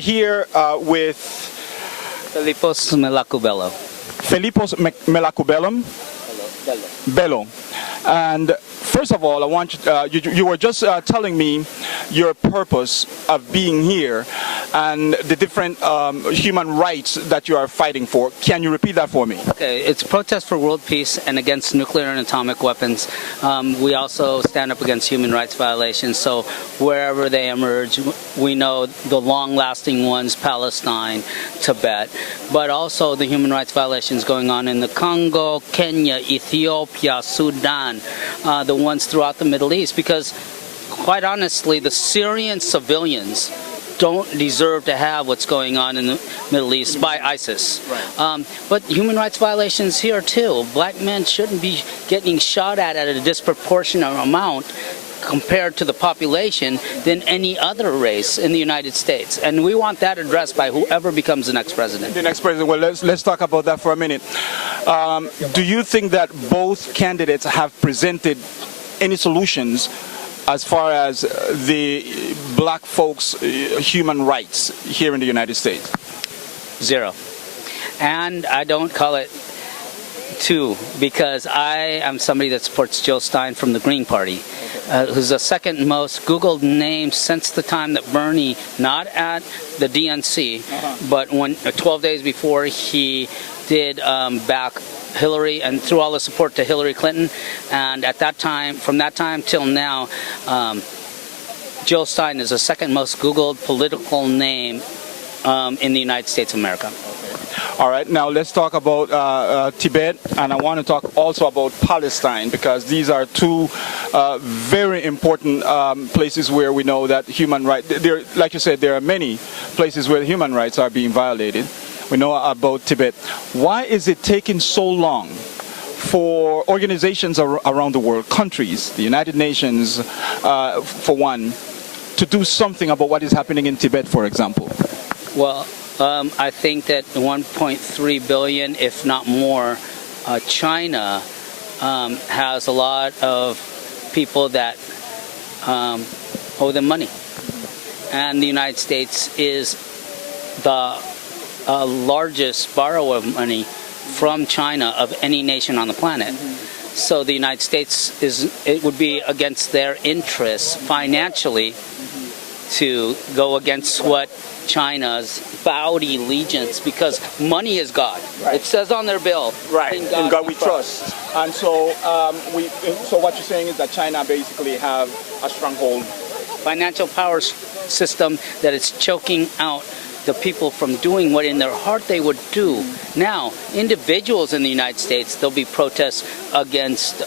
here with Filipos Melacubelo. Filipos Melacubelum Bello. And first of all, I want you were just telling me your purpose of being here and the different human rights that you are fighting for. Can you repeat that for me? Okay, it's protest for world peace and against nuclear and atomic weapons. We also stand up against human rights violations. So wherever they emerge, we know the long-lasting ones, Palestine, Tibet, but also the human rights violations going on in the Congo, Kenya, Ethiopia, Sudan, the ones throughout the Middle East, because quite honestly, the Syrian civilians don't deserve to have what's going on in the Middle East by ISIS. Right. But human rights violations here too. Black men shouldn't be getting shot at a disproportionate amount compared to the population than any other race in the United States. And we want that addressed by whoever becomes the next president. The next president. Well, let's talk about that for a minute. Do you think that both candidates have presented any solutions as far as the black folks' human rights here in the United States? Zero. And I don't call it two, because I am somebody that supports Jill Stein from the Green Party, who's the second most Googled name since the time that Bernie, not at the DNC, but when 12 days before he did back Hillary and threw all the support to Hillary Clinton. And at that time, from that time till now, Jill Stein is the second most Googled political name in the United States of America. All right, now let's talk about Tibet, and I want to talk also about Palestine, because these are two very important places where we know that human rights, like you said, there are many places where human rights are being violated. We know about Tibet. Why is it taking so long for organizations around the world, countries, the United Nations, for one, to do something about what is happening in Tibet, for example? Well, I think that 1.3 billion, if not more, China has a lot of people that owe them money. And the United States is the largest borrower of money from China of any nation on the planet. So the United States it would be against their interests financially to go against what China's vowed allegiance, because money is God. Right. It says on their bill, right, in God we trust. And so so what you're saying is that China basically have a stronghold, financial power system that is choking out the people from doing what in their heart they would do. Now, individuals in the United States, there'll be protests against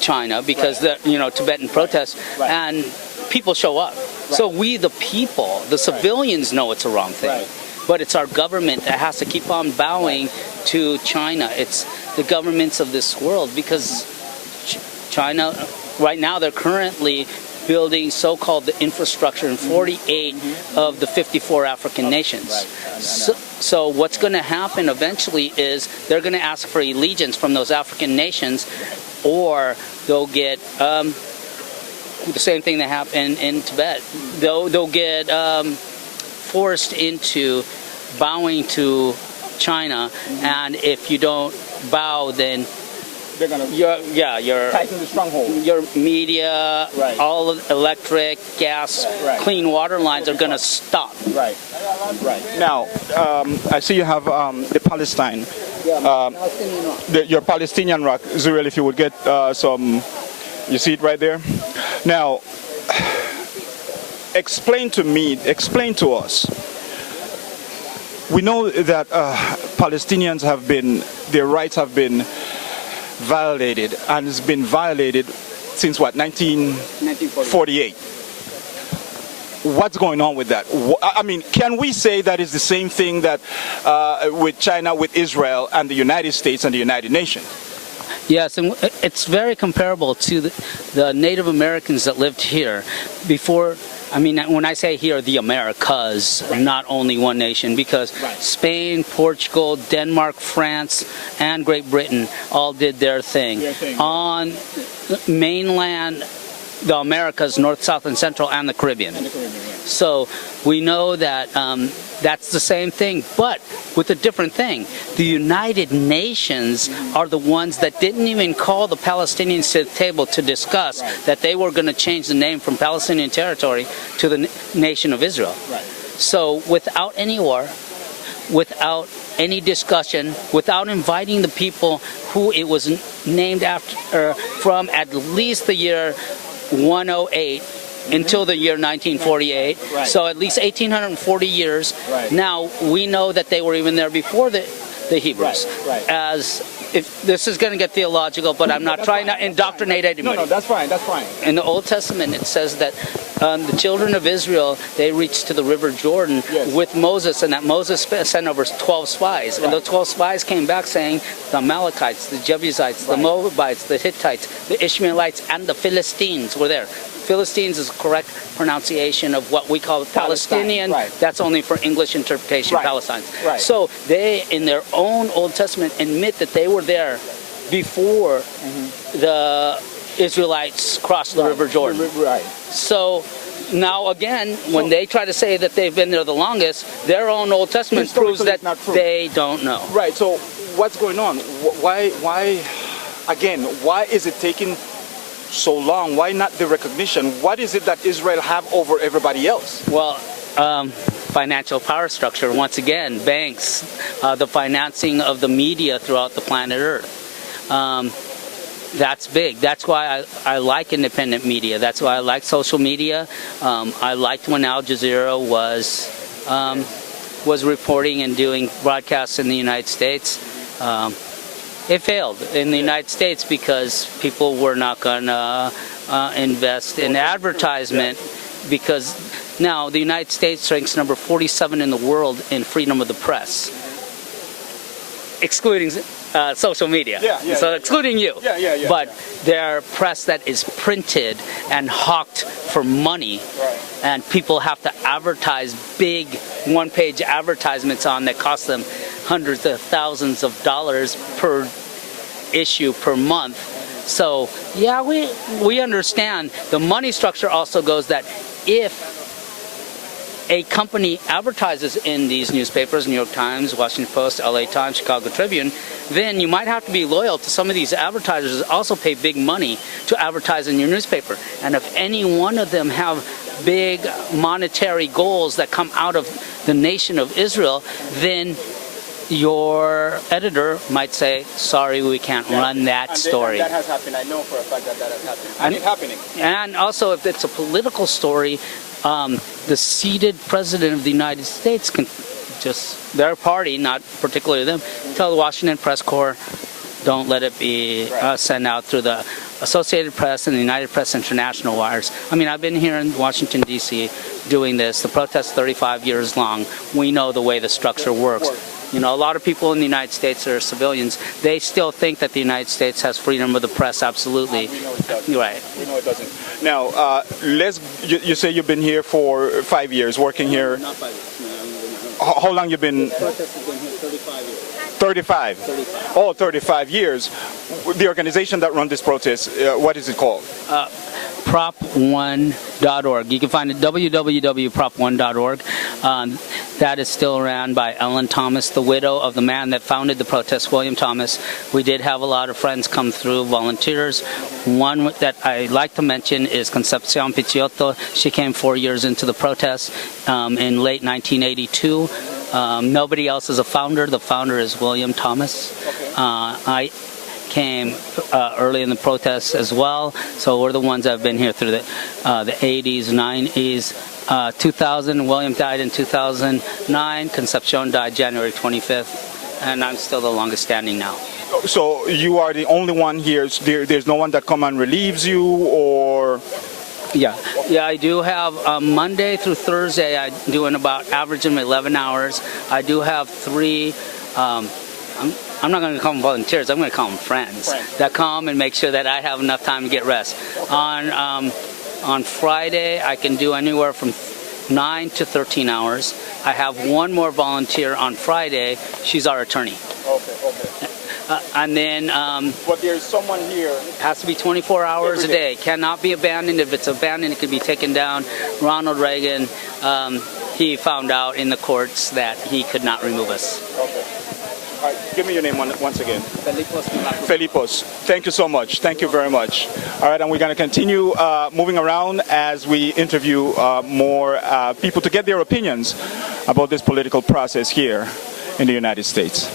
China because the Tibetan protests, and people show up. So we, the people, the civilians, know it's a wrong thing. But it's our government that has to keep on bowing to China. It's the governments of this world, because China, right now, they're currently building so-called the infrastructure in 48 of the 54 African nations. So what's going to happen eventually is they're going to ask for allegiance from those African nations, or they'll get the same thing that happened in Tibet. They'll get forced into bowing to China, and if you don't bow, then they're gonna tighten the stronghold. Your media, all electric, gas, clean water lines are going to stop. Right. Now, I see you have the Palestine, your Palestinian rock. Zuriel, if you would get some, you see it right there. Now, explain to us. We know that Palestinians their rights have been violated, and it's been violated since what, 1948? What's going on with that? I mean, can we say that is the same thing that with China, with Israel, and the United States and the United Nations? Yes, and it's very comparable to the Native Americans that lived here before. I mean, when I say here, the Americas, not only one nation, because Spain, Portugal, Denmark, France, and Great Britain all did their thing. On mainland the Americas, North, South, and Central, and the Caribbean. So we know that that's the same thing, but with a different thing. The United Nations are the ones that didn't even call the Palestinians to the table to discuss that they were going to change the name from Palestinian territory to the nation of Israel. So without any war, without any discussion, without inviting the people who it was named after from at least the year 108 until the year 1948, so at least 1840 years. Now we know that they were even there before the Hebrews. As if this is going to get theological, but I'm not trying to indoctrinate anybody. No, that's fine. That's fine. In the Old Testament, it says that the children of Israel, they reached to the River Jordan with Moses, and that Moses sent over 12 spies. And the 12 spies came back saying the Amalekites, the Jebusites, the Moabites, the Hittites, the Ishmaelites, and the Philistines were there. Philistines is a correct pronunciation of what we call Palestinian. That's only for English interpretation, Palestine. So they, in their own Old Testament, admit that they were there before the Israelites crossed the River Jordan. So now again, when they try to say that they've been there the longest, their own Old Testament proves that they don't know. Right. So what's going on? Why is it taking so long? Why not the recognition? What is it that Israel have over everybody else? Well, financial power structure, once again, banks, the financing of the media throughout the planet Earth. That's big. That's why I like independent media. That's why I like social media. I liked when Al Jazeera was reporting and doing broadcasts in the United States. It failed in the United States because people were not going to invest in advertisement, because now the United States ranks number 47 in the world in freedom of the press, excluding social media. So excluding you. But their press that is printed and hawked for money, and people have to advertise big one-page advertisements on that cost them hundreds of thousands of dollars per issue per month. So yeah, we understand. The money structure also goes that if a company advertises in these newspapers, New York Times, Washington Post, LA Times, Chicago Tribune, then you might have to be loyal to some of these advertisers that also pay big money to advertise in your newspaper. And if any one of them have big monetary goals that come out of the nation of Israel, then your editor might say, sorry, we can't run that story. That has happened. I know for a fact that has happened. And it's happening. And also, if it's a political story, the seated president of the United States can just, their party, not particularly them, tell the Washington Press Corps, don't let it be sent out through the Associated Press and the United Press International wires. I mean, I've been here in Washington, D.C. doing this. The protest's 35 years long. We know the way the structure works. You know, a lot of people in the United States are civilians. They still think that the United States has freedom of the press, absolutely. We know it doesn't. Right. We know it doesn't. Now, you say you've been here for 5 years, working here. Not 5 years. How long you been? The protest has been here 35 years. 35? 35. Oh, 35 years. The organization that runs this protest, what is it called? Prop1.org. You can find it www.prop1.org. That is still ran by Ellen Thomas, the widow of the man that founded the protest, William Thomas. We did have a lot of friends come through, volunteers. One that I like to mention is Concepcion Picciotto. She came 4 years into the protest in late 1982. Nobody else is a founder. The founder is William Thomas. I came early in the protests as well, so we're the ones that have been here through the 80s, 90s, 2000. William died in 2009. Concepcion died January 25th, and I'm still the longest standing now. So you are the only one here. There's no one that come and relieves you, or? Yeah, I do have Monday through Thursday. I'm doing about averaging 11 hours. I do have 3. I'm not going to call them volunteers. I'm going to call them friends that come and make sure that I have enough time to get rest. On Friday, I can do anywhere from 9 to 13 hours. I have one more volunteer on Friday. She's our attorney. And then But there's someone here. has to be 24 hours a Every day. day. Cannot be abandoned. If it's abandoned, it could be taken down. Ronald Reagan, he found out in the courts that he could not remove us. Okay. All right, give me your name once again. Felipos Milagro. Felipos, thank you so much. Thank you very much. All right, and we're going to continue moving around as we interview more people to get their opinions about this political process here in the United States.